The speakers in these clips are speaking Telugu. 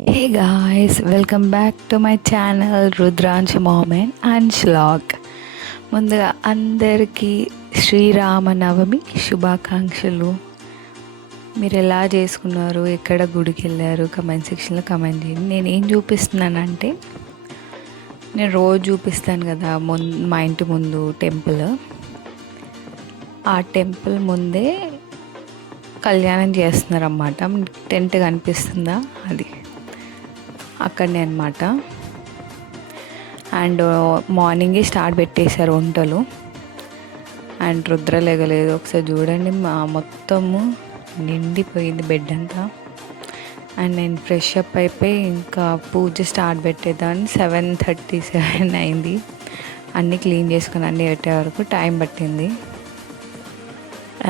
Hey guys, welcome back to my channel Rudransh మోమెన్ అండ్ శ్లాగ్. ముందుగా అందరికీ శ్రీరామనవమి శుభాకాంక్షలు. మీరు ఎలా చేసుకున్నారు, ఎక్కడ గుడికి వెళ్ళారు, కమెంట్ సెక్షన్లో కమెంట్ చేయండి. నేను ఏం చూపిస్తున్నానంటే, నేను రోజు చూపిస్తాను కదా మా ఇంటి ముందు టెంపుల్. ఆ టెంపుల్ ముందే కళ్యాణం చేస్తున్నారన్నమాట. టెంట్ కనిపిస్తుందా, అది అక్కడనే అనమాట. అండ్ మార్నింగే స్టార్ట్ పెట్టేశారు వంటలు. అండ్ రుద్ర లేగలేదు, ఒకసారి చూడండి, మొత్తము నిండిపోయింది బెడ్ అంతా. అండ్ నేను ఫ్రెష్ అప్ అయిపోయి ఇంకా పూజ స్టార్ట్ పెట్టేదాన్ని 7:37 అయింది. అన్నీ క్లీన్ చేసుకుని అన్నీ పెట్టే వరకు టైం పట్టింది.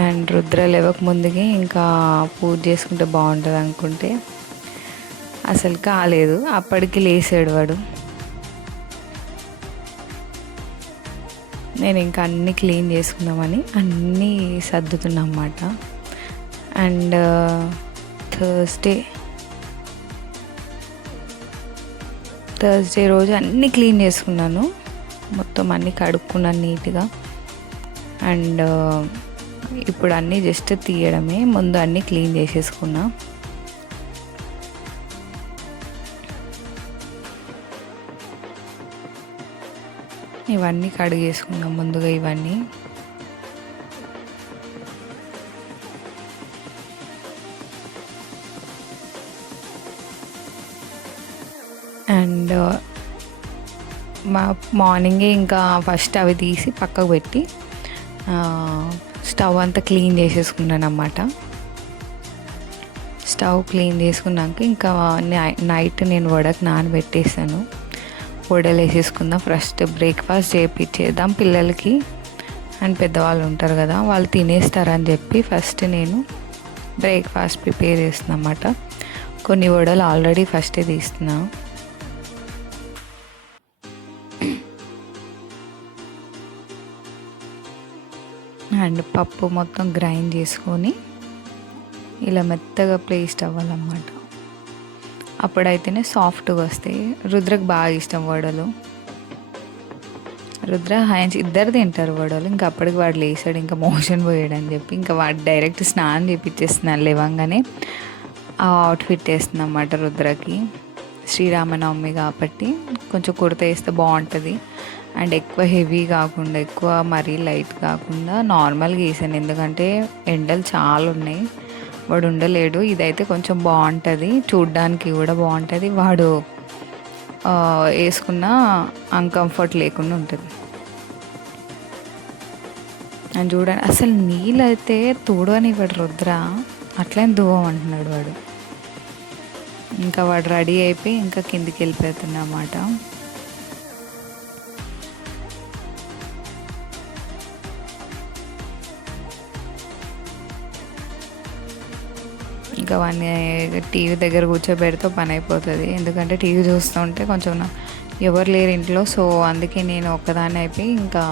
అండ్ రుద్ర లేవక ముందుకి ఇంకా పూజ చేసుకుంటే బాగుంటుంది అనుకుంటే అసలు కాలేదు. అప్పటికి లేసాడు వాడు. నేను ఇంకా అన్నీ క్లీన్ చేసుకుందామని అన్నీ సర్దుతున్నా అన్నమాట. అండ్ థర్స్డే రోజు అన్నీ క్లీన్ చేసుకున్నాను, మొత్తం అన్నీ కడుక్కున్నాను నీట్గా. అండ్ ఇప్పుడు అన్నీ జస్ట్ తీయడమే, ముందు అన్నీ క్లీన్ చేసేసుకున్నా. ఇవన్నీ కడిగేసుకున్నాం ముందుగా ఇవన్నీ. అండ్ మార్నింగే ఇంకా ఫస్ట్ అవి తీసి పక్కకు పెట్టి స్టవ్ అంతా క్లీన్ చేసేసుకున్నాను అన్నమాట. స్టవ్ క్లీన్ చేసుకున్నాక ఇంకా నైట్ నేను వడకు నానబెట్టేసాను. వడలు వేసేసుకుందాం, ఫస్ట్ బ్రేక్ఫాస్ట్ చేయించేద్దాం పిల్లలకి. అండ్ పెద్దవాళ్ళు ఉంటారు కదా, వాళ్ళు తినేస్తారని చెప్పి ఫస్ట్ నేను బ్రేక్ఫాస్ట్ ప్రిపేర్ చేస్తున్నా అన్నమాట. కొన్ని వడలు ఆల్రెడీ ఫస్టే తీస్తున్నా. అండ్ పప్పు మొత్తం గ్రైండ్ చేసుకొని ఇలా మెత్తగా పేస్ట్ అవ్వాలన్నమాట. అప్పుడైతేనే సాఫ్ట్గా వస్తాయి. రుద్రకు బాగా ఇష్టం వడలు. రుద్ర హైన్స్ ఇద్దరు తింటారు వడలు. ఇంకా అప్పటికి వాడు లేసాడు, ఇంకా మోషన్ పోయాడు అని చెప్పి ఇంకా వాడు డైరెక్ట్ స్నానం చేయించేస్తున్నాను లేవంగానే. ఆ అవుట్ఫిట్ వేస్తుంది అన్నమాట రుద్రకి. శ్రీరామనవమి కాబట్టి కొంచెం కుర్తా వేస్తే బాగుంటుంది. అండ్ ఎక్కువ హెవీ కాకుండా, ఎక్కువ మరీ లైట్ కాకుండా నార్మల్గా వేసాను, ఎందుకంటే ఎండలు చాలా ఉన్నాయి, వాడు ఉండలేడు. ఇదైతే కొంచెం బాగుంటుంది, చూడ్డానికి కూడా బాగుంటుంది. వాడు వేసుకున్న అన్కంఫర్ట్ లేకుండా ఉంటుంది. అని చూడండి, అసలు నీళ్ళు అయితే తోడని వాడు రుద్ర అట్లనే దువ్వమంటున్నాడు వాడు. ఇంకా వాడు రెడీ అయిపోయి ఇంకా కిందికి వెళ్ళిపోతుంది అన్నమాట. ఇంకా వాడిని టీవీ దగ్గర కూర్చోబెడితే పని అయిపోతుంది, ఎందుకంటే టీవీ చూస్తూ ఉంటే కొంచెం ఎవరు లేరు ఇంట్లో. సో అందుకే నేను ఒక్కదాన్ని అయిపోయి ఇంకా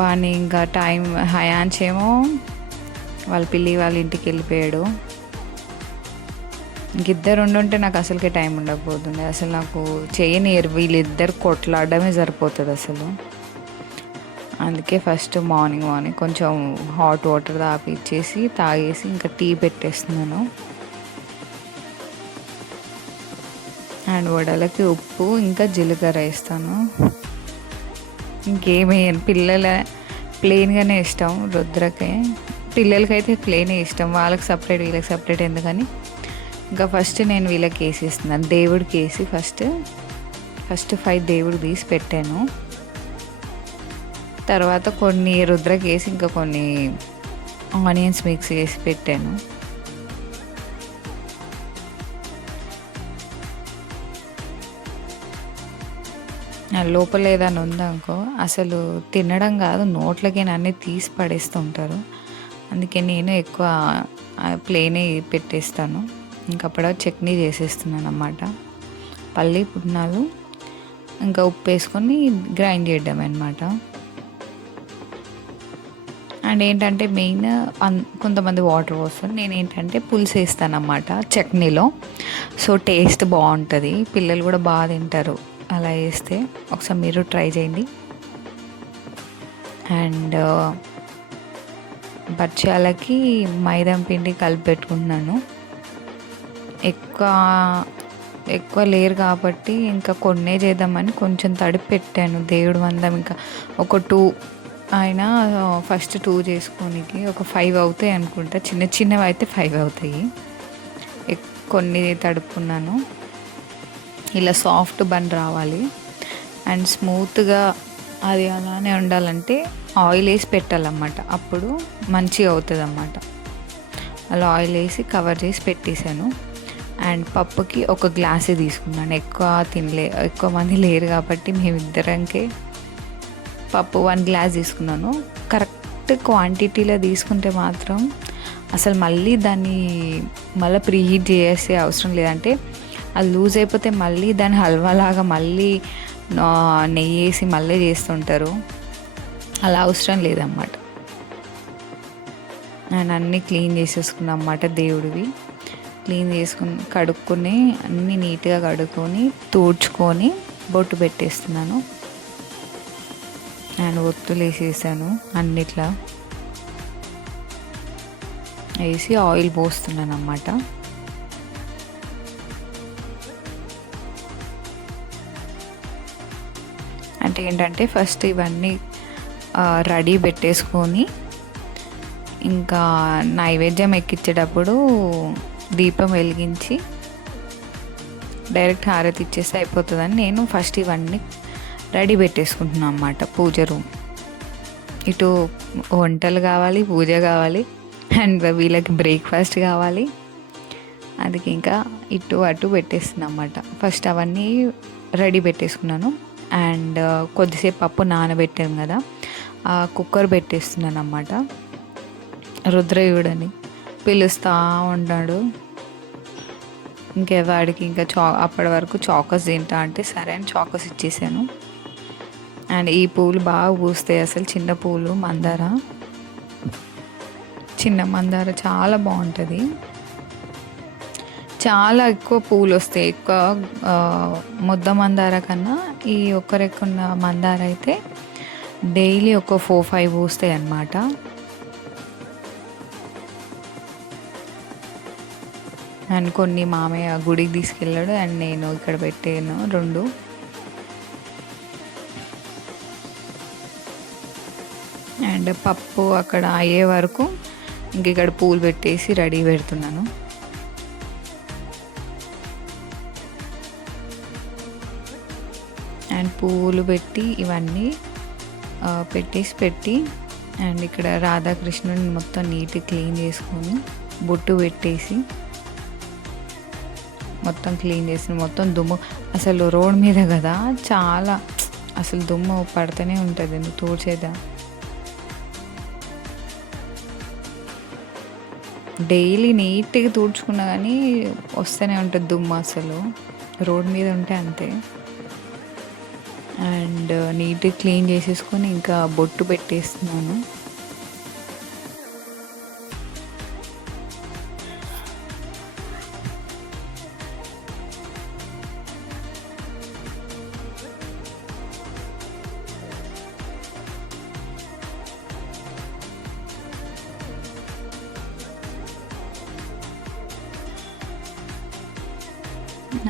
వాడిని ఇంకా టైం హయాన్స్ ఏమో వాళ్ళ పిల్లి వాళ్ళ ఇంటికి వెళ్ళిపోయాడు. ఇంకిద్దరు ఉండుంటే నాకు అసలుకే టైం ఉండకపోతుంది. అసలు నాకు చేయనియరు, వీళ్ళిద్దరు కొట్లాడడమే సరిపోతుంది అసలు. అందుకే ఫస్ట్ మార్నింగ్ కొంచెం హాట్ వాటర్ తాపిచ్చేసి తాగేసి ఇంకా టీ పెట్టేస్తున్నాను. అండ్ వడలకి ఉప్పు ఇంకా జీలకర్ర వేస్తాను, ఇంకేమేయను. ప్లెయిన్గానే ఇష్టం రుద్రకే. పిల్లలకైతే ప్లెయినే ఇష్టం, వాళ్ళకి సపరేట్ వీళ్ళకి సపరేట్ ఎందుకని ఇంకా ఫస్ట్ నేను వీళ్ళకి వేసేస్తున్నాను. దేవుడికి వేసి ఫస్ట్ 5 దేవుడికి తీసి పెట్టాను. తర్వాత కొన్ని రుద్రకి వేసి ఇంకా కొన్ని ఆనియన్స్ మిక్స్ చేసి పెట్టాను. లోపల ఏదైనా ఉందనుకో అసలు తినడం కాదు, నోట్లకి అన్నీ తీసి పడేస్తుంటారు. అందుకే నేను ఎక్కువ ప్లేనే పెట్టేస్తాను. ఇంకప్పుడు చట్నీ చేసేస్తున్నాను అన్నమాట. పల్లి పుట్నాలు ఇంకా ఉప్పు వేసుకొని గ్రైండ్ చేయడం అన్నమాట. అండ్ ఏంటంటే మెయిన్ కొంతమంది వాటర్ పోస్తారు, నేను ఏంటంటే పులుసు వేస్తాను అన్నమాట చట్నీలో. సో టేస్ట్ బాగుంటుంది, పిల్లలు కూడా బాగా తింటారు అలా వేస్తే. ఒకసారి మీరు ట్రై చేయండి. అండ్ బచ్చాలకి మైదా పిండి కలిపి పెట్టుకుంటున్నాను. ఎక్కువ ఎక్కువ లేరు కాబట్టి ఇంకా కొన్నే చేద్దామని కొంచెం తడిపి పెట్టాను. దేవుడు మందం ఇంకా ఒక 2 అయినా ఫస్ట్ 2 చేసుకోనికి ఒక 5 అవుతాయి అనుకుంటా. చిన్న చిన్నవి అయితే 5 అవుతాయి. కొన్ని తడుపుకున్నాను. ఇలా సాఫ్ట్ బన్ రావాలి అండ్ స్మూత్గా అది అలానే ఉండాలంటే ఆయిల్ వేసి పెట్టాలన్నమాట. అప్పుడు మంచిగా అవుతుంది అన్నమాట. అలా ఆయిల్ వేసి కవర్ చేసి పెట్టేశాను. అండ్ పప్పుకి ఒక గ్లాసే తీసుకున్నాను, ఎక్కువ మంది లేరు కాబట్టి మేమిద్దరంకే పప్పు 1 గ్లాస్ తీసుకున్నాను. కరెక్ట్ క్వాంటిటీలో తీసుకుంటే మాత్రం అసలు మళ్ళీ దాన్ని ప్రీహీట్ చేసే అవసరం లేదంటే అది లూజ్ అయిపోతే మళ్ళీ దాన్ని హల్వాలాగా మళ్ళీ నెయ్యి వేసి మళ్ళీ చేస్తుంటారు. అలా అవసరం లేదన్నమాట. నేను అన్నీ క్లీన్ చేసేసుకున్నాను అన్నమాట. దేవుడివి క్లీన్ కడుక్కొని అన్నీ నీట్గా కడుక్కొని తూడ్చుకొని బొట్టు పెట్టేస్తున్నాను. నేను ఒత్తులు వేసేసాను, అన్నిట్లా వేసి ఆయిల్ పోస్తున్నాను అన్నమాట. అంటే ఏంటంటే ఫస్ట్ ఇవన్నీ రెడీ పెట్టేసుకొని ఇంకా నైవేద్యం ఎక్కించేటప్పుడు దీపం వెలిగించి డైరెక్ట్ హారతి ఇచ్చేస్తే అయిపోతుందని నేను ఫస్ట్ ఇవన్నీ రెడీ పెట్టేసుకుంటున్నాను అన్నమాట. పూజ రూమ్ ఇటు వంటలు కావాలి, పూజ కావాలి, అండ్ వీళ్ళకి బ్రేక్ఫాస్ట్ కావాలి. అది ఇంకా ఇటు అటు పెట్టేస్తున్నాను అన్నమాట. ఫస్ట్ అవన్నీ రెడీ పెట్టేసుకున్నాను. అండ్ కొద్దిసేపు పప్పు నానబెట్టాను కదా, కుక్కర్ పెట్టేస్తున్నాను అన్నమాట. రుద్రయుడని పిలుస్తూ ఉన్నాడు. వాడికి ఇంకా అప్పటి వరకు చాకోస్ తింటా అంటే సరే అని చాకోస్ ఇచ్చేసాను. అండ్ ఈ పూలు బాగా పూస్తాయి అసలు, చిన్న పూలు చిన్న మందార చాలా బాగుంటుంది. చాలా ఎక్కువ పూలు వస్తాయి, ఎక్కువ ముద్ద మందార కన్నా ఈ ఒక్కరెక్కున్న మందార అయితే డైలీ ఒక 4-5 పూస్తాయి అన్నమాట. అండ్ కొన్ని మామయ్య గుడికి తీసుకెళ్ళాడు అండ్ నేను ఇక్కడ పెట్టాను 2. అండ్ పప్పు అక్కడ అయ్యే వరకు ఇంక ఇక్కడ పూలు పెట్టేసి రెడీ పెడుతున్నాను. అండ్ పూలు పెట్టి ఇవన్నీ పెట్టి అండ్ ఇక్కడ రాధాకృష్ణుని మొత్తం నీట్గా క్లీన్ చేసుకొని బొట్టు పెట్టేసి మొత్తం క్లీన్ చేసి మొత్తం దుమ్ము అసలు రోడ్ మీద కదా చాలా అసలు దుమ్ము పడుతూనే ఉంటుంది, నువ్వు తూడ్చేదా. డైలీ నీట్గా తూడ్చుకున్నా కానీ వస్తూనే ఉంటుంది దుమ్ము, అసలు రోడ్ మీద ఉంటే అంతే. అండ్ నీట్గా క్లీన్ చేసేసుకొని ఇంకా బొట్టు పెట్టేస్తున్నాను.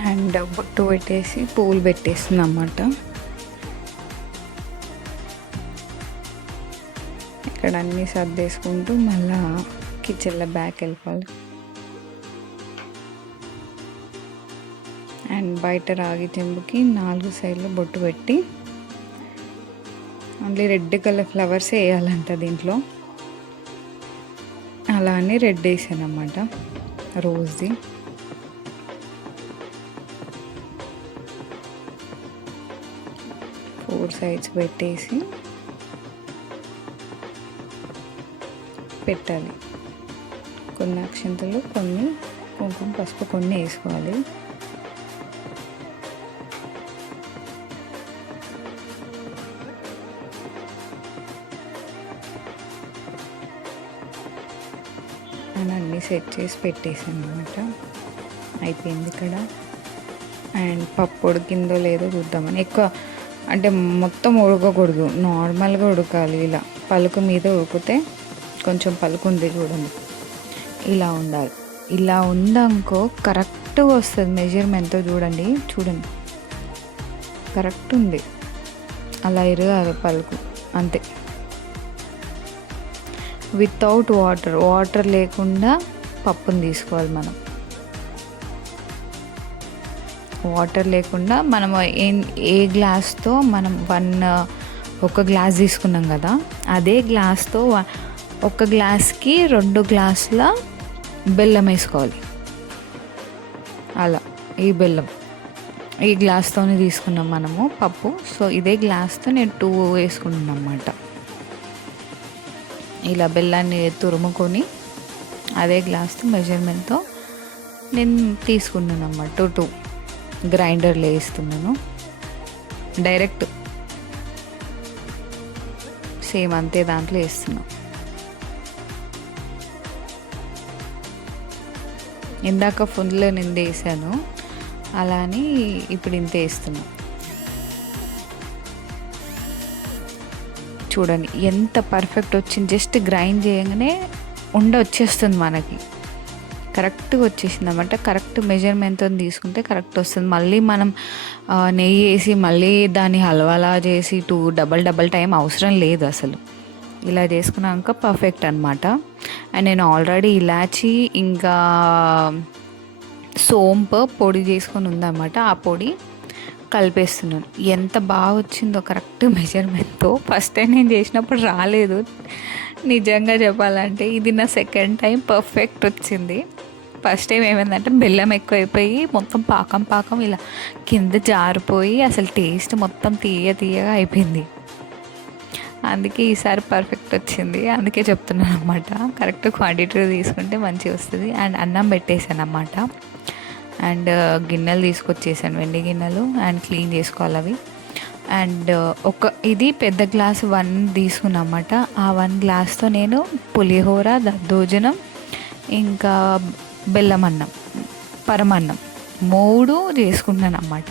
అండ్ బొట్టు పెట్టేసి పూలు పెట్టేస్తుంది అన్నమాట. ఇక్కడ అన్నీ సర్దేసుకుంటూ మళ్ళా కిచెన్లో బ్యాక్ వెళ్ళిపోవాలి. అండ్ బయట రాగి చెంబుకి 4 సైడ్లో బొట్టు పెట్టి ఓన్లీ రెడ్ కలర్ ఫ్లవర్స్ వేయాలంట దీంట్లో. అలా అని రెడ్ వేసాను అన్నమాట, రోజ్ది. ఫోర్ సైడ్స్ పెట్టేసి పెట్టాలి. కొన్ని అక్షంతలు, కొన్ని కుంకుమ పసుపు కొన్ని వేసుకోవాలి. అని అన్నీ సెట్ చేసి పెట్టేసాను అనమాట. అయిపోయింది ఇక్కడ. అండ్ పప్పు ఉడికిందో లేదో చూద్దామని. ఎక్కువ అంటే మొత్తం ఉడకకూడదు, నార్మల్గా ఉడకాలి. ఇలా పలుకు మీద ఉడికితే కొంచెం పలుకు ఉంది చూడండి, ఇలా ఉండాలి. ఇలా ఉందనుకో కరెక్ట్గా వస్తుంది మెజర్మెంట్తో. చూడండి చూడండి, కరెక్ట్ ఉంది. అలా ఇరగాలి పలుకు, అంతే. వితౌట్ వాటర్ లేకుండా పప్పుని తీసుకోవాలి మనం. వాటర్ లేకుండా మనం ఏ గ్లాస్తో మనం ఒక గ్లాస్ తీసుకున్నాం కదా, అదే గ్లాస్తో ఒక గ్లాస్కి 2 గ్లాసుల బెల్లం వేసుకోవాలి. అలా ఈ గ్లాస్తోనే తీసుకున్నాం మనము పప్పు. సో ఇదే గ్లాస్తో నేను 2 వేసుకున్నాను అన్నమాట. ఇలా బెల్లాన్ని తురుముకొని అదే గ్లాస్తో మెజర్మెంట్తో నేను తీసుకున్నాను అన్నమాట. 2 గ్రైండర్లో వేస్తున్నాను డైరెక్ట్, సేమ్ అంతే దాంట్లో వేస్తున్నాను. ఇందాక ఫుల్లో నింద వేసాను, అలా అని ఇప్పుడు ఇంత వేస్తున్నా. చూడండి ఎంత పర్ఫెక్ట్ వచ్చింది. జస్ట్ గ్రైండ్ చేయగానే వచ్చేస్తుంది మనకి, కరెక్ట్గా వచ్చేసింది అన్నమాట. కరెక్ట్ మెజర్మెంట్తో తీసుకుంటే కరెక్ట్ వస్తుంది. మళ్ళీ మనం నెయ్యి వేసి మళ్ళీ దాన్ని హల్వాలా చేసి డబల్ టైం అవసరం లేదు అసలు. ఇలా చేసుకున్నాక పర్ఫెక్ట్ అనమాట. అండ్ నేను ఆల్రెడీ ఇలాచి ఇంకా సోంపు పొడి చేసుకొని ఉందన్నమాట, ఆ పొడి కలిపేస్తున్నాను. ఎంత బాగా వచ్చిందో కరెక్ట్ మెజర్మెంట్తో. ఫస్ట్ టైం నేను చేసినప్పుడు రాలేదు నిజంగా చెప్పాలంటే. ఇది నా సెకండ్ టైం పర్ఫెక్ట్ వచ్చింది. ఫస్ట్ టైం ఏమైందంటే బెల్లం ఎక్కువైపోయి మొత్తం పాకం ఇలా కింద జారిపోయి అసలు టేస్ట్ మొత్తం తీయగా అయిపోయింది. అందుకే ఈసారి పర్ఫెక్ట్ వచ్చింది. అందుకే చెప్తున్నాను అనమాట, కరెక్ట్ క్వాంటిటీ తీసుకుంటే మంచిగా వస్తుంది. అండ్ అన్నం పెట్టేశాను అన్నమాట. అండ్ గిన్నెలు తీసుకొచ్చేసాను, వెండి గిన్నెలు. అండ్ క్లీన్ చేసుకోవాలి అవి. అండ్ ఇది పెద్ద గ్లాస్ 1 తీసుకున్నా అన్నమాట. ఆ 1 గ్లాస్తో నేను పులిహోర, దద్దోజనం, ఇంకా బెల్లం అన్నం, పరమాన్నం 3 చేసుకుంటున్నాను అన్నమాట.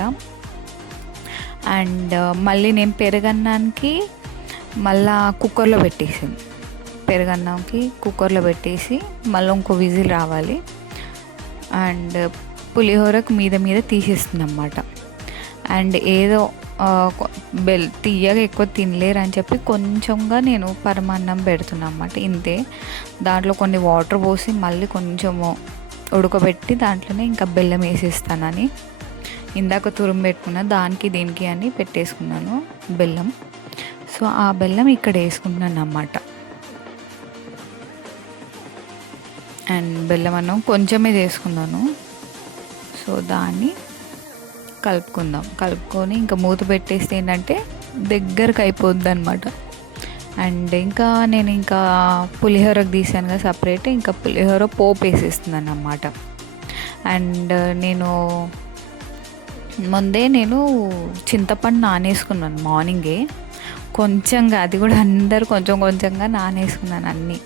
అండ్ మళ్ళీ నేను పెరుగన్నానికి మళ్ళా కుక్కర్లో పెట్టేసాను. పెరుగన్నంకి కుక్కర్లో పెట్టేసి మళ్ళీ ఇంకో విజిల్ రావాలి. అండ్ పులిహోరకు మీద తీసేస్తుంది అన్నమాట. అండ్ ఏదో తీయగా ఎక్కువ తినలేరు అని చెప్పి కొంచెంగా నేను పరమాన్నం పెడుతున్నాను అన్నమాట. ఇంతే, దాంట్లో కొన్ని వాటర్ పోసి మళ్ళీ కొంచెము ఉడకబెట్టి దాంట్లోనే ఇంకా బెల్లం వేసేస్తానని ఇందాక తురుము పెట్టుకున్న దానికి దీనికి అని పెట్టేసుకున్నాను బెల్లం. సో ఆ బెల్లం ఇక్కడ వేసుకుంటున్నాను అన్నమాట. అండ్ బెల్లం అన్నం కొంచెమే చేసుకున్నాను. సో దాన్ని కలుపుకొని ఇంకా మూత పెట్టేస్తే ఏంటంటే దగ్గరకు అయిపోద్ది అనమాట. అండ్ నేను ఇంకా పులిహోరకు తీసాను కదా సపరేట్, ఇంకా పులిహోర పోపు వేసేస్తున్నాను అన్నమాట. అండ్ ముందే చింతపండు నానేసుకున్నాను మార్నింగే కొంచెంగా, అది కూడా అందరు కొంచెంగా నానేసుకున్నాను అన్నీ.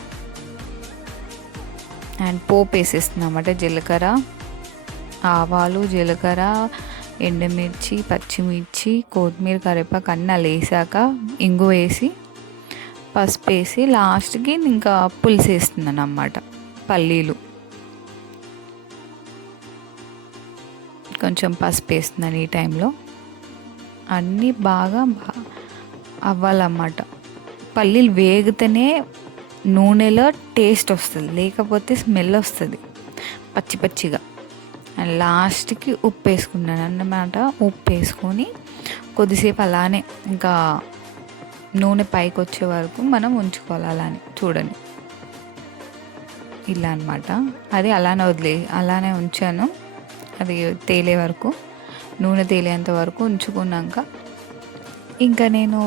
అండ్ పోపు వేసేస్తున్నాను అన్నమాట. జీలకర్ర, ఆవాలు, జీలకర్ర, ఎండుమిర్చి, పచ్చిమిర్చి, కొత్తిమీర, కరివేపాకు అన్నీ అలా వేసాక ఇంగు వేసి పసుపు వేసి లాస్ట్కి ఇంకా పులుసు వేస్తున్నాను అన్నమాట. పల్లీలు కొంచెం పసుపు వేస్తున్నాను ఈ టైంలో. అన్నీ బాగా అవ్వాలన్నమాట. పల్లీలు వేగితేనే నూనెలో టేస్ట్ వస్తుంది, లేకపోతే స్మెల్ వస్తుంది పచ్చిగా. అండ్ లాస్ట్కి ఉప్పు వేసుకున్నాను అన్నమాట. ఉప్పు వేసుకొని కొద్దిసేపు అలానే ఇంకా నూనె పైకి వచ్చే వరకు మనం ఉంచుకోవాలి అలానే. చూడండి ఇలా అన్నమాట. అది అలానే ఉంచాను. అది తేలే వరకు, నూనె తేలేంత వరకు ఉంచుకున్నాక ఇంకా నేను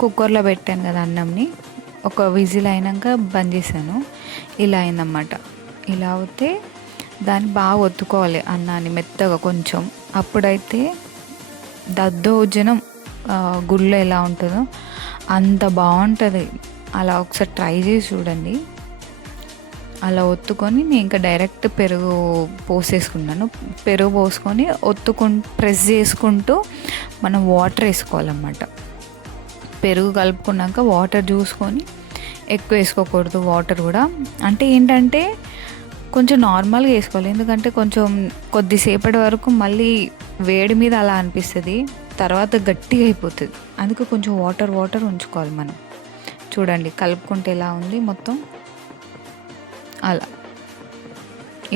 కుక్కర్లో పెట్టాను కదా అన్నంని, ఒక విజిల్ అయినాక బంద్ చేశాను. ఇలా అయిందన్నమాట. ఇలా అవుతే దాన్ని బాగా ఒత్తుకోవాలి అన్నాన్ని మెత్తగా కొంచెం. అప్పుడైతే దద్దోజనం గుళ్ళో ఎలా ఉంటుందో అంత బాగుంటుంది. అలా ఒకసారి ట్రై చేసి చూడండి. అలా ఒత్తుకొని నేను ఇంకా డైరెక్ట్ పెరుగు పోసేసుకున్నాను. పెరుగు పోసుకొని ప్రెస్ చేసుకుంటూ మనం వాటర్ వేసుకోవాలన్నమాట. పెరుగు కలుపుకున్నాక వాటర్ చూసుకొని, ఎక్కువ వేసుకోకూడదు వాటర్ కూడా. అంటే ఏంటంటే కొంచెం నార్మల్గా వేసుకోవాలి, ఎందుకంటే కొంచెం కొద్దిసేపటి వరకు మళ్ళీ వేడి మీద అలా అనిపిస్తుంది, తర్వాత గట్టిగా అయిపోతుంది. అందుకే కొంచెం వాటర్ ఉంచుకోవాలి మనం. చూడండి కలుపుకుంటే ఎలా ఉంది మొత్తం, అలా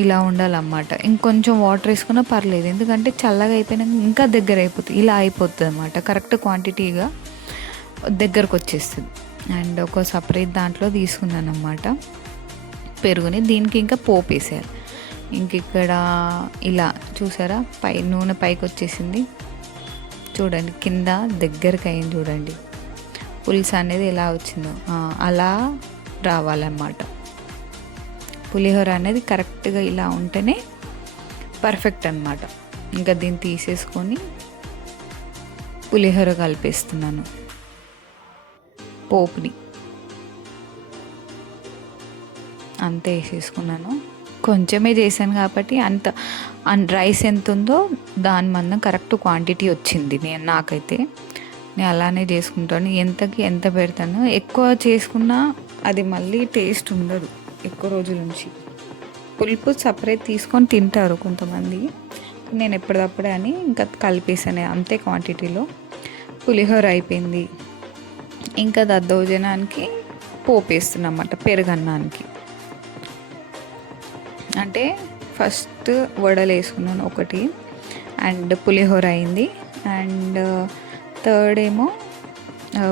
ఇలా ఉండాలన్నమాట. ఇంకొంచెం వాటర్ వేసుకున్నా పర్లేదు, ఎందుకంటే చల్లగా అయిపోయినాక ఇంకా దగ్గర అయిపోతుంది. ఇలా అయిపోతుంది అన్నమాట, కరెక్ట్ క్వాంటిటీగా దగ్గరకు వచ్చేస్తుంది. అండ్ ఒక సపరేట్ దాంట్లో తీసుకున్నాను అన్నమాట పెరుగుని. దీనికి ఇంకా పోపు వేసేయాలి. ఇంక ఇక్కడ ఇలా చూసారా, నూనె పైకి వచ్చేసింది చూడండి, కింద దగ్గరకు అయింది చూడండి, పులుసు అనేది ఎలా వచ్చిందో అలా రావాలన్నమాట. పులిహోర అనేది కరెక్ట్గా ఇలా ఉంటేనే పర్ఫెక్ట్ అన్నమాట. ఇంకా దీన్ని తీసేసుకొని పులిహోర కలిపేస్తున్నాను. పోపుని అంతే వేసేసుకున్నాను. కొంచెమే చేశాను కాబట్టి అంత రైస్ ఎంత ఉందో దాని మందం కరెక్ట్ క్వాంటిటీ వచ్చింది. నాకైతే నేను అలానే చేసుకుంటాను. ఎంతకి ఎంత పెడతాను, ఎక్కువ చేసుకున్నా అది మళ్ళీ టేస్ట్ ఉండదు ఎక్కువ రోజుల నుంచి. పులుపు సపరేట్ తీసుకొని తింటారు కొంతమంది, నేను ఎప్పటికప్పుడే అని ఇంకా కలిపేసాను అంతే క్వాంటిటీలో. పులిహోర అయిపోయింది. ఇంకా దద్దోజనానికి పోపు వేస్తున్నమాట, పెరుగన్నానికి. అంటే ఫస్ట్ వడలు వేసుకున్నాను ఒకటి, అండ్ పులిహోర అయింది, అండ్ థర్డ్ ఏమో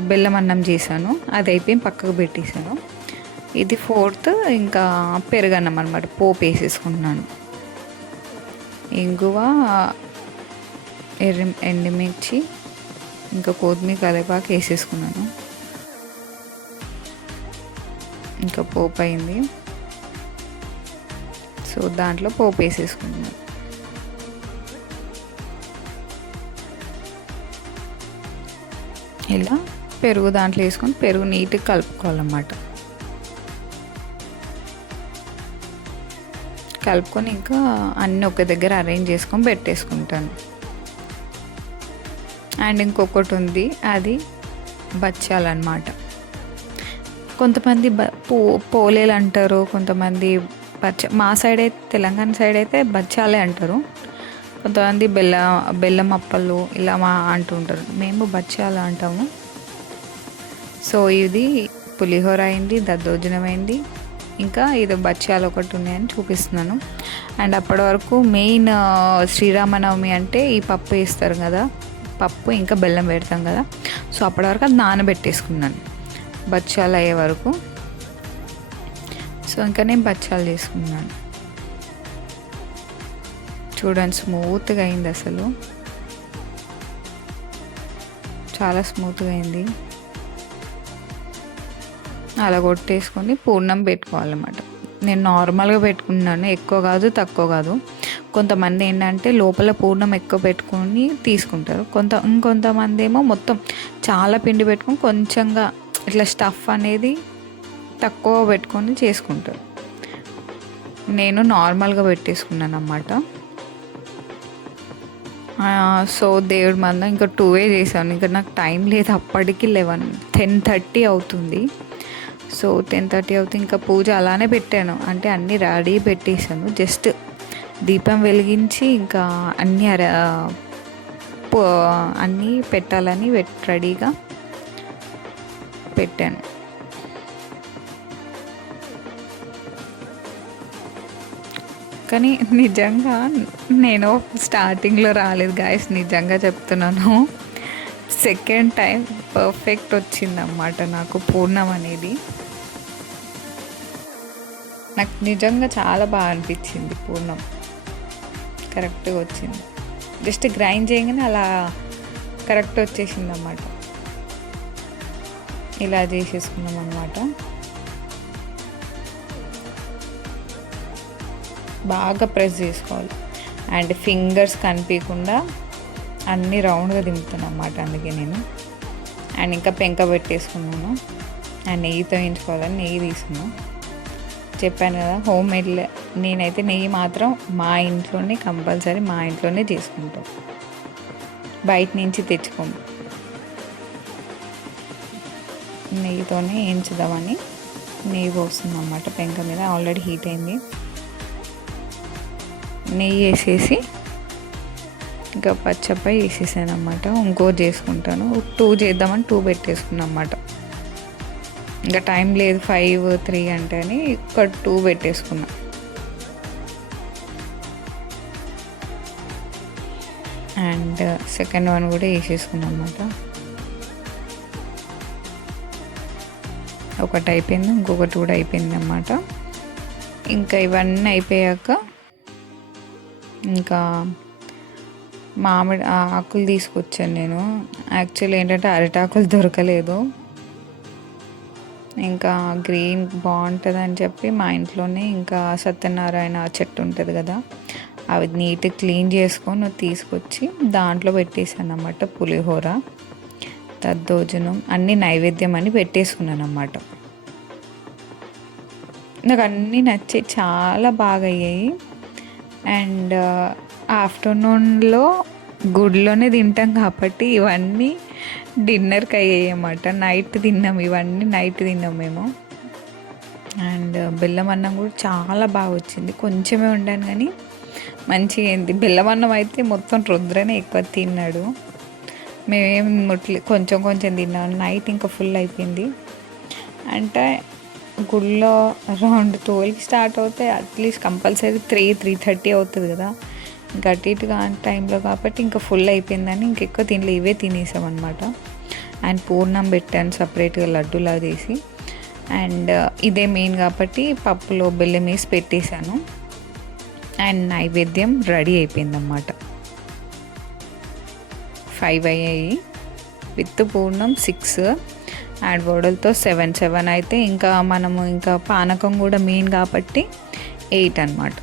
బెల్లం అన్నం చేశాను, అది అయిపోయి పక్కకు పెట్టేశాను. ఇది ఫోర్త్ ఇంకా పెరుగన్నం అనమాట, పోపు వేసేసుకున్నాను. ఇంగువ, ఎండుమిర్చి, ఇంకా కొత్తిమీర, కరివేపాకు వేసేసుకున్నాను. ఇంకా పోపు అయింది, సో దాంట్లో పోపు వేసేసుకున్నాను. ఇలా పెరుగు దాంట్లో వేసుకొని పెరుగు నీట్గా కలుపుకోవాలన్నమాట. కలుపుకొని ఇంకా అన్నీ ఒక దగ్గర అరేంజ్ చేసుకొని పెట్టేసుకుంటాను. అండ్ ఇంకొకటి ఉంది, అది బచ్చాలన్నమాట. కొంతమంది పోలేలు అంటారు, కొంతమంది మా సైడ్ అయితే, తెలంగాణ సైడ్ అయితే బచ్చాలే అంటారు, కొంతమంది బెల్లం అప్పలు ఇలా అంటుంటారు. మేము బచ్చాలు అంటాము. సో ఇది పులిహోర అయింది, దద్దోజనం అయింది, ఇంకా ఇది బచ్చాలు ఒకటి ఉన్నాయని చూపిస్తున్నాను. అండ్ అప్పటి వరకు మెయిన్ శ్రీరామనవమి అంటే ఈ పప్పు వేస్తారు కదా, పప్పు ఇంకా బెల్లం పెడతాం కదా, సో అప్పటి వరకు అది నానబెట్టేసుకున్నాను బచ్చాలు అయ్యే వరకు. సో ఇంకా నేను బచ్చాలు చేసుకున్నాను. చూడండి స్మూత్గా అయింది, అసలు చాలా స్మూత్గా అయింది. అలా కొట్టేసుకొని పూర్ణం పెట్టుకోవాలన్నమాట. నేను నార్మల్గా పెట్టుకున్నాను, ఎక్కువ కాదు తక్కువ కాదు. కొంతమంది ఏంటంటే లోపల పూర్ణం ఎక్కువ పెట్టుకొని తీసుకుంటారు, ఇంకొంతమంది ఏమో మొత్తం చాలా పిండి పెట్టుకొని కొంచెంగా ఇట్లా స్టఫ్ అనేది తక్కువ పెట్టుకొని చేసుకుంటారు. నేను నార్మల్గా పెట్టేసుకున్నాను అన్నమాట. సో దేవుడి మందం ఇంకా 2 చేశాను, ఇంకా నాకు టైం లేదు, అప్పటికి 10:30 అవుతుంది. సో 10:30 అవుతుంది, ఇంకా పూజ అలానే పెట్టాను, అంటే అన్నీ రెడీ పెట్టేశాను. జస్ట్ దీపం వెలిగించి ఇంకా అన్నీ పెట్టాలని రెడీగా పెట్టాను. కానీ నిజంగా నేను స్టార్టింగ్లో రాలేదు గాయస్, నిజంగా చెప్తున్నాను. సెకండ్ టైం పర్ఫెక్ట్ వచ్చిందన్నమాట నాకు పూర్ణం అనేది. నాకు నిజంగా చాలా బాగా అనిపించింది, పూర్ణం కరెక్ట్గా వచ్చింది. జస్ట్ గ్రైండ్ చేయగానే అలా కరెక్ట్ వచ్చేసింది అన్నమాట. ఇలా చేసేసుకున్నాం అన్నమాట. బాగా ప్రెస్ చేసుకోవాలి, అండ్ ఫింగర్స్ కనిపించకుండా అన్నీ రౌండ్గా దింపుతాను అన్నమాట. అందుకే నేను అండ్ ఇంకా పెంక పెట్టేసుకున్నాను, అండ్ నెయ్యితో వేయించుకోవాలని నెయ్యి తీసుకున్నాను. చెప్పాను కదా, హోమ్ మేడ్. నేనైతే నెయ్యి మాత్రం మా ఇంట్లోనే కంపల్సరీ మా ఇంట్లోనే చేసుకుంటాం, బయట నుంచి తెచ్చుకోము. నెయ్యితోనే వేయించుదామని నెయ్యి పోస్తుంది అన్నమాట పెంక మీద. ఆల్రెడీ హీట్ అయింది. నెయ్యి వేసేసి ఇంకా పచ్చపై వేసేసాను అన్నమాట. ఇంకోటి చేసుకుంటాను, 2 చేద్దామని 2 పెట్టేసుకున్నాను అన్నమాట. ఇంకా టైం లేదు 5, 3 అంటే అని ఇక్కడ 2 పెట్టేసుకున్నా. అండ్ సెకండ్ వన్ కూడా వేసేసుకున్నాం అన్నమాట. ఒకటి అయిపోయింది, ఇంకొకటి కూడా అయిపోయింది అన్నమాట. ఇంకా ఇవన్నీ అయిపోయాక ఇంకా మామిడి ఆకులు తీసుకొచ్చాను నేను. యాక్చువల్లీ ఏంటంటే అరిటాకులు దొరకలేదు, ఇంకా గ్రీన్ బాగుంటుంది అని చెప్పి మా ఇంట్లోనే ఇంకా సత్యనారాయణ చెట్టు ఉంటుంది కదా, అవి నీట్గా క్లీన్ చేసుకొని తీసుకొచ్చి దాంట్లో పెట్టేసాను అన్నమాట. పులిహోర, దద్దోజనం అన్నీ నైవేద్యం అని పెట్టేసుకున్నాను అన్నమాట. నాకు అన్నీ నచ్చి చాలా బాగా అయ్యాయి. అండ్ ఆఫ్టర్నూన్లో గుడిలోనే తింటాం కాబట్టి ఇవన్నీ డిన్నర్కి అయ్యాయి అన్నమాట. నైట్ తిన్నాం, ఇవన్నీ నైట్ తిన్నాం మేము. అండ్ బెల్లం అన్నం కూడా చాలా బాగా వచ్చింది. కొంచెమే వండాను కానీ మంచిగా అయింది. బెల్లం అన్నం అయితే మొత్తం రుద్రనే ఎక్కువ తిన్నాడు, మేమేం కొంచెం కొంచెం తిన్నాం. నైట్ ఇంకా ఫుల్ అయిపోయింది. అంటే గుళ్ళో అరౌండ్ 12కి స్టార్ట్ అవుతే అట్లీస్ట్ కంపల్సరీ 3-3:30 అవుతుంది కదా. ఇంకా అటు ఇటుగా టైంలో కాబట్టి ఇంకా ఫుల్ అయిపోయిందని ఇంకెక్కువ తినలే, ఇవే తినేసామన్నమాట. అండ్ పూర్ణం పెట్టాను సపరేట్గా లడ్డూలా తీసి. అండ్ ఇదే మెయిన్ కాబట్టి పప్పులో బెల్లం వేసి పెట్టేశాను. అండ్ నైవేద్యం రెడీ అయిపోయిందన్నమాట. 5 అయ్యాయి, విత్ పూర్ణం 6 అండ్ వడలతో 7 అయితే ఇంకా మనము ఇంకా పానకం కూడా మెయిన్ కాబట్టి 8 అన్నమాట.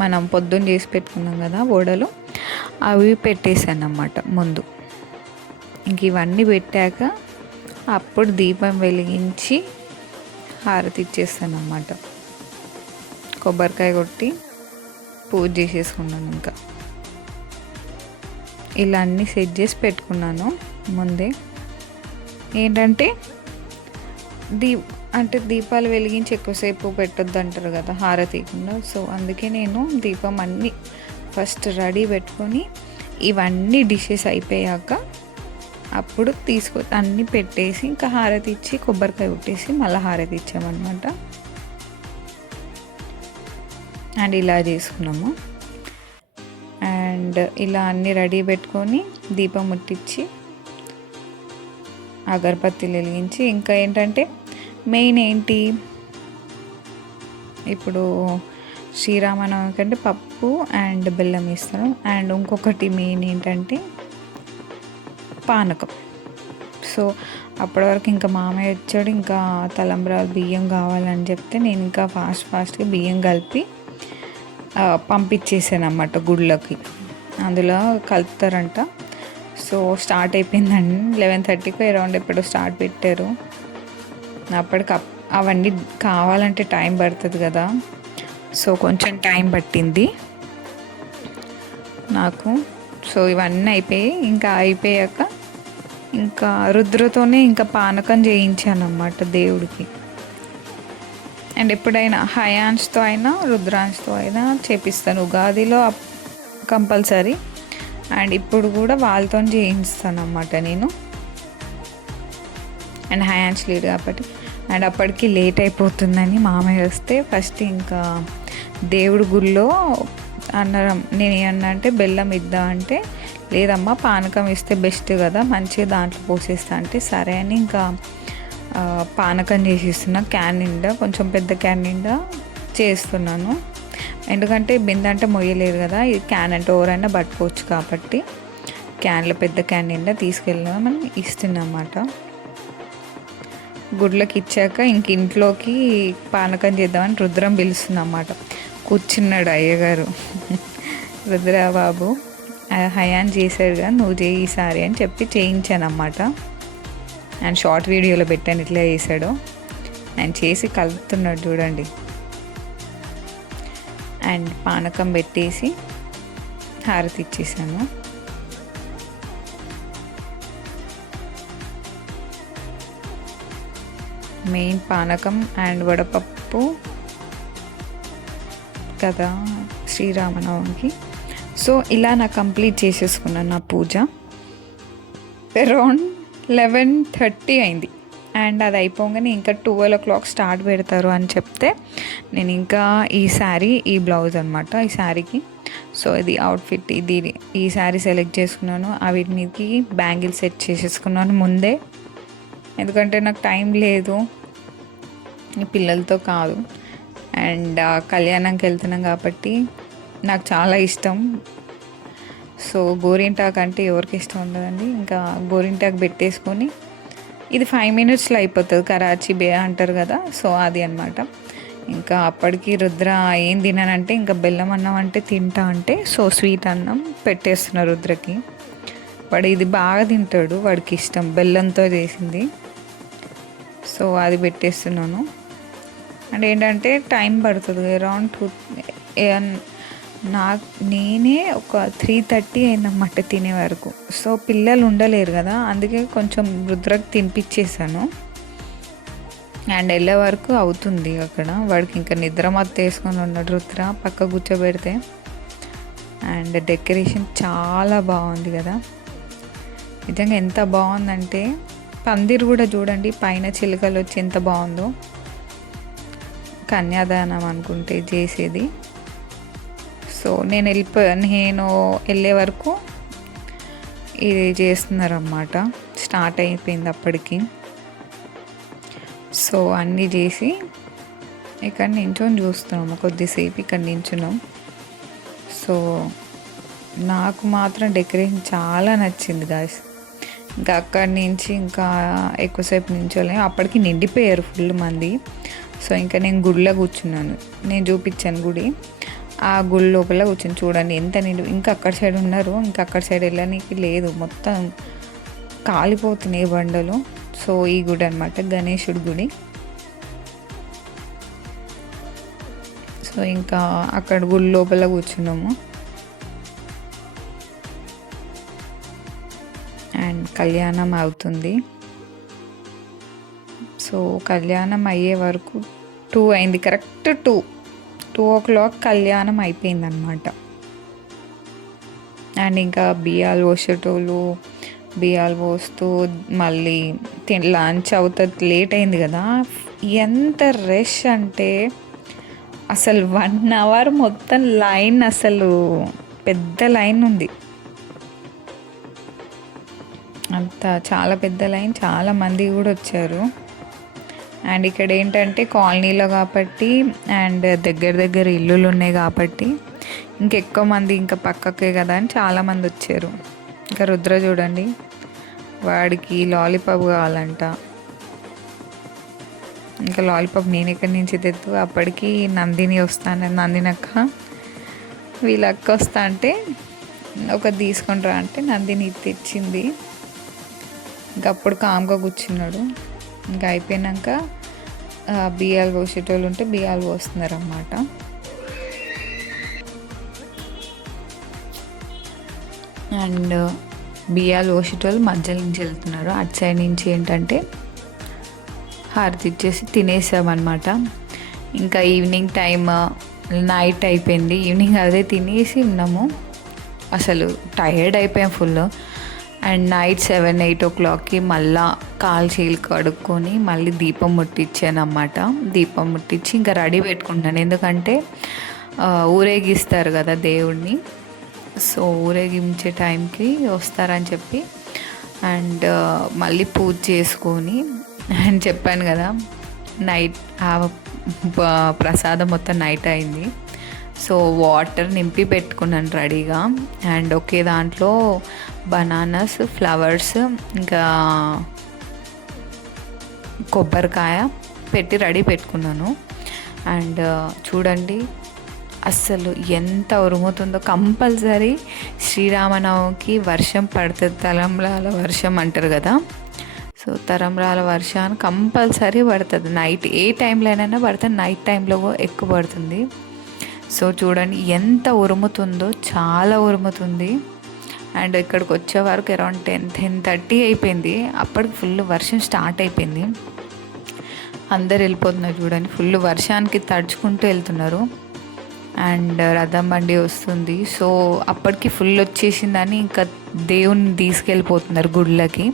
మనం పొద్దున్న చేసి పెట్టుకున్నాం కదా వడలు, అవి పెట్టేసాను అన్నమాట ముందు. ఇంక ఇవన్నీ పెట్టాక అప్పుడు దీపం వెలిగించి హారతి ఇచ్చేస్తాను అన్నమాట. కొబ్బరికాయ కొట్టి పూజ చేసేసుకున్నాను. ఇంకా ఇలా అన్నీ సెట్ చేసి పెట్టుకున్నాను ముందే. ఏంటంటే దీపాలు వెలిగించి ఎక్కువసేపు పెట్టొద్దు అంటారు కదా హారతీయకుండా. సో అందుకే నేను దీపం అన్నీ ఫస్ట్ రెడీ పెట్టుకొని ఇవన్నీ డిషెస్ అయిపోయాక అప్పుడు అన్నీ పెట్టేసి ఇంకా హారతి ఇచ్చి కొబ్బరికాయ కొట్టేసి మళ్ళీ హారతి ఇచ్చామన్నమాట. అండ్ ఇలా చేసుకున్నాము. అండ్ ఇలా అన్నీ రెడీ పెట్టుకొని దీపం ముట్టించి అగరబత్తిలు వెలిగించి ఇంకా ఏంటంటే మెయిన్ ఏంటి, ఇప్పుడు శ్రీరామనవమి కంటే పప్పు అండ్ బెల్లం ఇస్తాను. అండ్ ఇంకొకటి మెయిన్ ఏంటంటే పానకం. సో అప్పటి వరకు ఇంకా మామయ్య వచ్చాడు, ఇంకా తలంబ్రాలు బియ్యం కావాలని చెప్తే నేను ఇంకా ఫాస్ట్గా బియ్యం కలిపి పంపించేసాను అన్నమాట గుళ్ళకి. అందులో కలుపుతారంట. సో స్టార్ట్ అయిపోయిందండి 11:30కి అరౌండ్ ఎప్పుడు స్టార్ట్ పెట్టారు. అప్పటికి అవన్నీ కావాలంటే టైం పడుతుంది కదా, సో కొంచెం టైం పట్టింది నాకు. సో ఇవన్నీ ఇంకా అయిపోయాక ఇంకా రుద్రతోనే ఇంకా పానకం చేయించాను అన్నమాట దేవుడికి. అండ్ ఎప్పుడైనా హయాన్స్తో అయినా రుద్రాన్స్తో అయినా చేపిస్తాను, ఉగాదిలో కంపల్సరీ. అండ్ ఇప్పుడు కూడా వాళ్ళతో చేయిస్తాను అన్నమాట నేను. అండ్ హయాన్స్ లేడు కాబట్టి. అండ్ అప్పటికి లేట్ అయిపోతుందని మామయ్య వస్తే ఫస్ట్ ఇంకా దేవుడి గుళ్ళో అన్నారు. నేను ఏమన్నా అంటే బెల్లం ఇద్దా అంటే లేదమ్మా పానకం ఇస్తే బెస్ట్ కదా, మంచిగా దాంట్లో పోసేస్తా అంటే సరే అని ఇంకా పానకం చేసిస్తున్నా. క్యాన్ నిండా, కొంచెం పెద్ద క్యాన్ నిండా చేస్తున్నాను. ఎందుకంటే బిందె అంటే మొయ్యలేదు కదా, ఈ క్యాన్ అంటే ఎవరైనా పట్టుకోవచ్చు కాబట్టి క్యాన్లో పెద్ద క్యాన్ నిండా తీసుకెళ్ళామని ఇస్తున్నమాట. గుడ్లకి ఇచ్చాక ఇంక ఇంట్లోకి పానకం చేద్దామని రుద్రం పిలుస్తుందన్నమాట. కూర్చున్నాడు అయ్యగారు. రుద్రబాబు హయాన్ చేశాడుగా, నువ్వు చేయి ఈసారి అని చెప్పి చేయించాను అన్నమాట. అండ్ షార్ట్ వీడియోలో పెట్టాను ఇట్లా చేశాడు. ఆయన చేసి కలుపుతున్నాడు చూడండి. అండ్ పానకం పెట్టేసి హారతి ఇచ్చేసాను. మెయిన్ పానకం అండ్ వడపప్పు కదా శ్రీరామనవమికి. సో ఇలా నాకు కంప్లీట్ చేసేసుకున్నాను నా పూజ. అరౌండ్ 11:30 అయింది. అండ్ అది అయిపోగానే ఇంకా 12 o'clock స్టార్ట్ పెడతారు అని చెప్తే నేను ఇంకా ఈ శారీ, ఈ బ్లౌజ్ అనమాట ఈ శారీకి. సో ఇది అవుట్ఫిట్, ఈ శారీ సెలెక్ట్ చేసుకున్నాను. వీటి మీదకి బ్యాంగిల్ సెట్ చేసేసుకున్నాను ముందే, ఎందుకంటే నాకు టైం లేదు, పిల్లలతో కాదు. అండ్ కళ్యాణంకి వెళ్తున్నాం కాబట్టి నాకు చాలా ఇష్టం. సో గోరింటాకు అంటే ఎవరికి ఇష్టం ఉండదండి. ఇంకా గోరింటాకు పెట్టేసుకొని ఇది 5 minutesలో అయిపోతుంది, కరాచీ బే అంటారు కదా, సో అది అనమాట. ఇంకా అప్పటికి రుద్ర ఏం తినానంటే ఇంకా బెల్లం అన్నం అంటే తింటా అంటే, సో స్వీట్ అన్నం పెట్టేస్తున్నారు రుద్రకి. వాడు ఇది బాగా తింటాడు, వాడికి ఇష్టం బెల్లంతో చేసింది. సో అది పెట్టేస్తున్నాను. అండ్ ఏంటంటే టైం పడుతుంది, అరౌండ్ 2 నేనే ఒక 3:30 అయిందన్నమాట తినే వరకు. సో పిల్లలు ఉండలేరు కదా, అందుకే కొంచెం రుద్రకు తినిపించేసాను. అండ్ వెళ్ళే వరకు అవుతుంది అక్కడ. వాడికి ఇంకా నిద్ర మత్తు వేసుకొని ఉన్నాడు రుద్ర పక్క కూర్చోబెడితే. అండ్ డెకరేషన్ చాలా బాగుంది కదా, నిజంగా ఎంత బాగుందంటే పందిరు కూడా చూడండి, పైన చిలుకలు వచ్చి ఎంత బాగుందో. కన్యాదానం అనుకుంటే చేసేది. సో నేను వెళ్ళే వరకు ఇది చేస్తున్నారన్నమాట, స్టార్ట్ అయిపోయింది అప్పటికి. సో అన్నీ చేసి ఇక్కడ నించొని చూస్తున్నాము, కొద్దిసేపు ఇక్కడ నించున్నాం. సో నాకు మాత్రం డెకరేషన్ చాలా నచ్చింది గాయ్స్. ఇంకా అక్కడి నుంచి ఇంకా ఎక్కువసేపు నించోలేము, అప్పటికి నిండిపోయారు ఫుల్ మంది. సో ఇంకా నేను గుడిలో కూర్చున్నాను, నేను చూపించాను గుడి. ఆ గుడి లోపల కూర్చొని చూడండి ఎంత నిండు. ఇంకా అక్కడ సైడ్ ఉన్నారు, ఇంకా అక్కడ సైడ్ వెళ్ళడానికి లేదు, మొత్తం కాలిపోతున్నాయి బండలు. సో ఈ గుడి అనమాట, గణేశుడి గుడి. సో ఇంకా అక్కడ గుడి లోపల కూర్చున్నాము. అండ్ కళ్యాణం అవుతుంది. సో కళ్యాణం అయ్యే వరకు 2 అయింది, కరెక్ట్ 2 o'clock కళ్యాణం అయిపోయిందనమాట. అండ్ ఇంకా బియ్యాలు పోసేటోళ్ళు బియ్యాలు పోస్తూ మళ్ళీ లంచ్ అవుతుంది, లేట్ అయింది కదా. ఎంత రష్ అంటే అసలు 1 hour మొత్తం లైన్, అసలు పెద్ద లైన్ ఉంది, అంత చాలా పెద్ద లైన్, చాలా మంది కూడా వచ్చారు. అండ్ ఇక్కడ ఏంటంటే కాలనీలో కాబట్టి అండ్ దగ్గర ఇల్లులు ఉన్నాయి కాబట్టి ఇంకెక్కువ మంది, ఇంకా పక్కకే కదా అని చాలామంది వచ్చారు. ఇంకా రుద్ర చూడండి, వాడికి లాలీపాప్ కావాలంట. ఇంకా లాలీపాప్ నేను ఎక్కడి నుంచి తెత్తు, అప్పటికి నందిని నందినక్క వీళ్ళ అక్క వస్తా అంటే ఒకటి తీసుకొని రా అంటే నందిని తెచ్చింది. ఇంకా అప్పుడు కామ్గా కూర్చున్నాడు. ఇంకా అయిపోయాక బియ్యాలు పోసేటోళ్ళు ఉంటే బియ్యాలు పోస్తున్నారు అన్నమాట. అండ్ బియ్యాలు పోసేటోళ్ళు మధ్యలో నుంచి వెళ్తున్నారు, అటు సైడ్ నుంచి ఏంటంటే హారతి ఇచ్చేసి తినేసామన్నమాట. ఇంకా ఈవినింగ్ టైం, నైట్ అయిపోయింది, ఈవినింగ్ అదే తినేసి ఉన్నాము. అసలు టైర్డ్ అయిపోయాం ఫుల్. అండ్ నైట్ 7-8 o'clockకి మళ్ళీ కాలు చేలు కడుక్కొని మళ్ళీ దీపం ముట్టించాను అన్నమాట. దీపం ముట్టించి ఇంకా రెడీ పెట్టుకుంటున్నాను, ఎందుకంటే ఊరేగిస్తారు కదా దేవుడిని. సో ఊరేగించే టైంకి వస్తారని చెప్పి అండ్ మళ్ళీ పూజ చేసుకొని, అండ్ చెప్పాను కదా నైట్ ప్రసాదం మొత్తం నైట్ అయింది. సో వాటర్ నింపి పెట్టుకున్నాను రెడీగా. అండ్ ఒకే దాంట్లో బనానాస్, ఫ్లవర్స్, ఇంకా కొబ్బరికాయ పెట్టి రెడీ పెట్టుకున్నాను. అండ్ చూడండి అస్సలు ఎంత ఉరుముతుందో. కంపల్సరీ శ్రీరామనవమికి వర్షం పడుతుంది, తలంబ్రాల వర్షం అంటారు కదా. సో తరంబ్రాల వర్షాన్ని కంపల్సరీ పడుతుంది. నైట్ ఏ టైంలోనైనా పడుతుంది, నైట్ టైంలో ఎక్కువ పడుతుంది. సో చూడండి ఎంత ఉరుముతుందో, చాలా ఉరుముతుంది. అండ్ ఇక్కడికి వచ్చే వరకు అరౌండ్ 10-10:30 అయిపోయింది. అప్పటికి ఫుల్ వర్షం స్టార్ట్ అయిపోయింది. అందరు వెళ్ళిపోతున్నారు చూడండి, ఫుల్ వర్షానికి తడుచుకుంటూ వెళ్తున్నారు. అండ్ రథం బండి వస్తుంది. సో అప్పటికి ఫుల్ వచ్చేసిందని ఇంకా దేవుని తీసుకెళ్ళిపోతున్నారు గుళ్ళకి.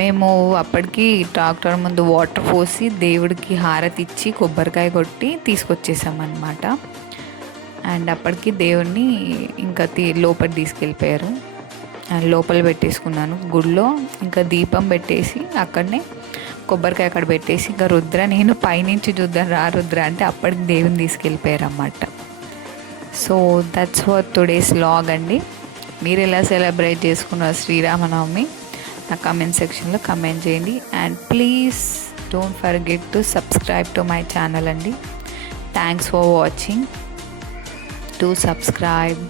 మేము అప్పటికి ట్రాక్టర్ ముందు వాటర్ పోసి దేవుడికి హారతి ఇచ్చి కొబ్బరికాయ కొట్టి తీసుకొచ్చేసామన్నమాట. అండ్ అప్పటికి దేవుణ్ణి ఇంకా లోపల తీసుకెళ్ళిపోయారు. అండ్ లోపల పెట్టేసుకున్నాను గుడిలో. ఇంకా దీపం పెట్టేసి అక్కడనే కొబ్బరికాయ అక్కడ పెట్టేసి ఇంకా రుద్ర నేను పైనుంచి చూద్దాం రా రుద్ర అంటే అప్పటికి దేవుని తీసుకెళ్ళిపోయారు అన్నమాట. So that's for today's vlog అండి. మీరు ఎలా సెలబ్రేట్ చేసుకున్నారు శ్రీరామనవమి నా కామెంట్ సెక్షన్లో కామెంట్ చేయండి. And please don't forget to subscribe to my channel అండి. Thanks for watching. To subscribe.